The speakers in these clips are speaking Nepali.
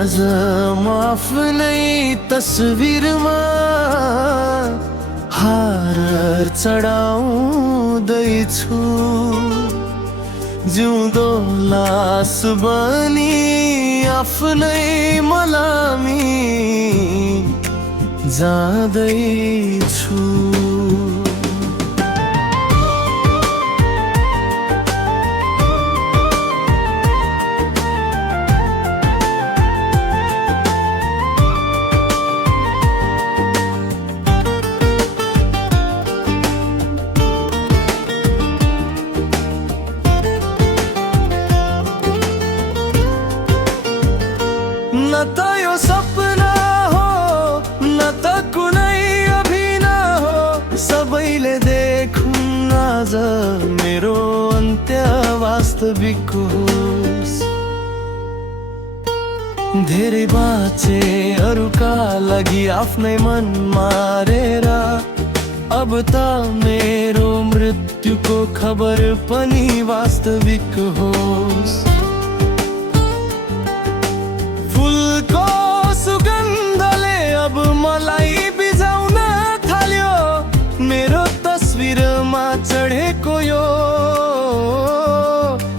आज म आफ्नै तस्बिरमा हार चढाउँदैछु। जिउँदो लास बनी आफ्नै मलामी जाँदैछु। न त यो सपना हो न त कुनै अभिनय हो, सबैले देखुन् आज मेरो अन्त्य वास्तविक होस्। धेरै बाँचे अरूका लागि आफ्नै मन मारेर, अब त मेरो मृत्युको खबर पनि वास्तविक होस्। फुलको सुगन्धले अब मलाई बिजाउन थाल्यो, मेरो तस्बिरमा चढेको यो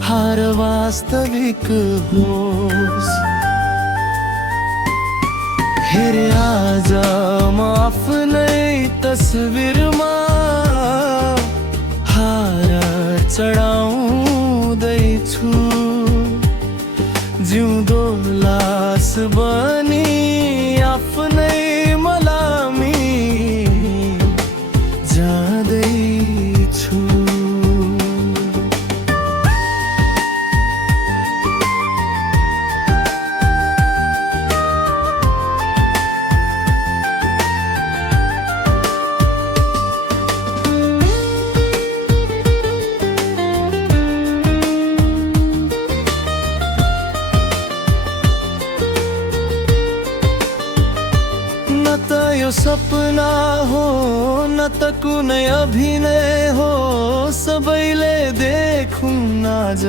हार वास्तविक होस्। हेरे आज म आफ्नै तस्बिरमा हार चढाउँदैछु। जिउँदो लास बनी आफ्नै मलामी जाँदैछु। न त यो सपना हो न त कुनै अभिनय हो, सबैले देखुन् आज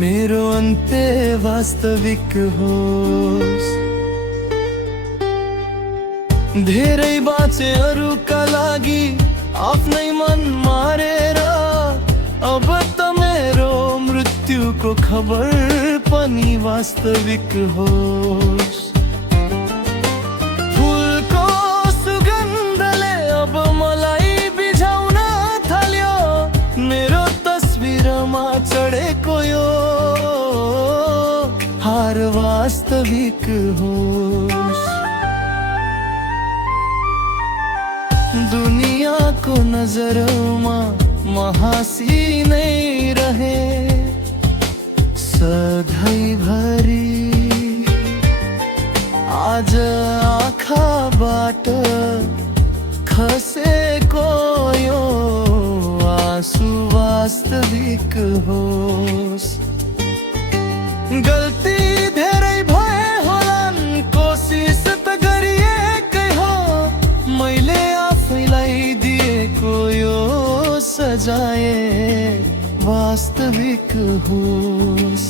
मेरो अन्त्य वास्तविक होस्। धेरै बाँचे अरूका लागि आफ्नै मन मारेर, अब त मेरो मृत्युको खबर पनि वास्तविक होस्। चढेको यो हार वास्तविक होस्। दुनियाँको नजरमा म हाँसी नै रहे सधैँभरि, आज आँखाबाट खसेको यो आँसु वास्तविक होस्। गल्ती धेरै भए होलान्, कोसिस त गरिएकै हो, मैले आफैलाई दिएको यो सजाय वास्तविक होस्।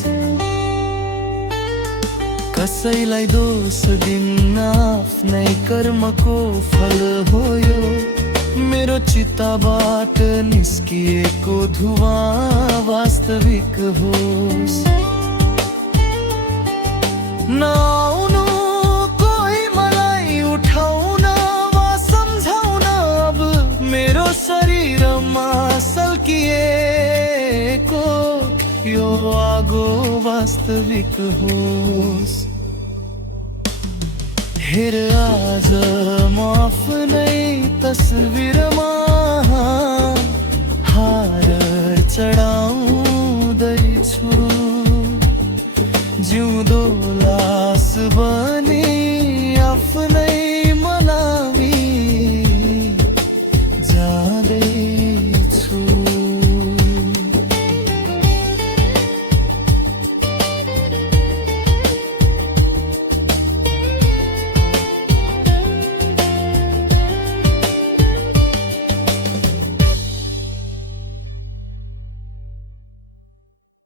कसैलाई दोष दिन्न, आफ्नै कर्मको फल हो यो। मेरो चिताबाट निस्किएको धुवाँ वास्तविक होस्। नआउनु कोही मलाई उठाउन वा सम्झाउन, अब मेरो शरीरमा सल्किएको यो आगो वास्तविक होस्। हेर आज म आफ्नै तस्बिरमा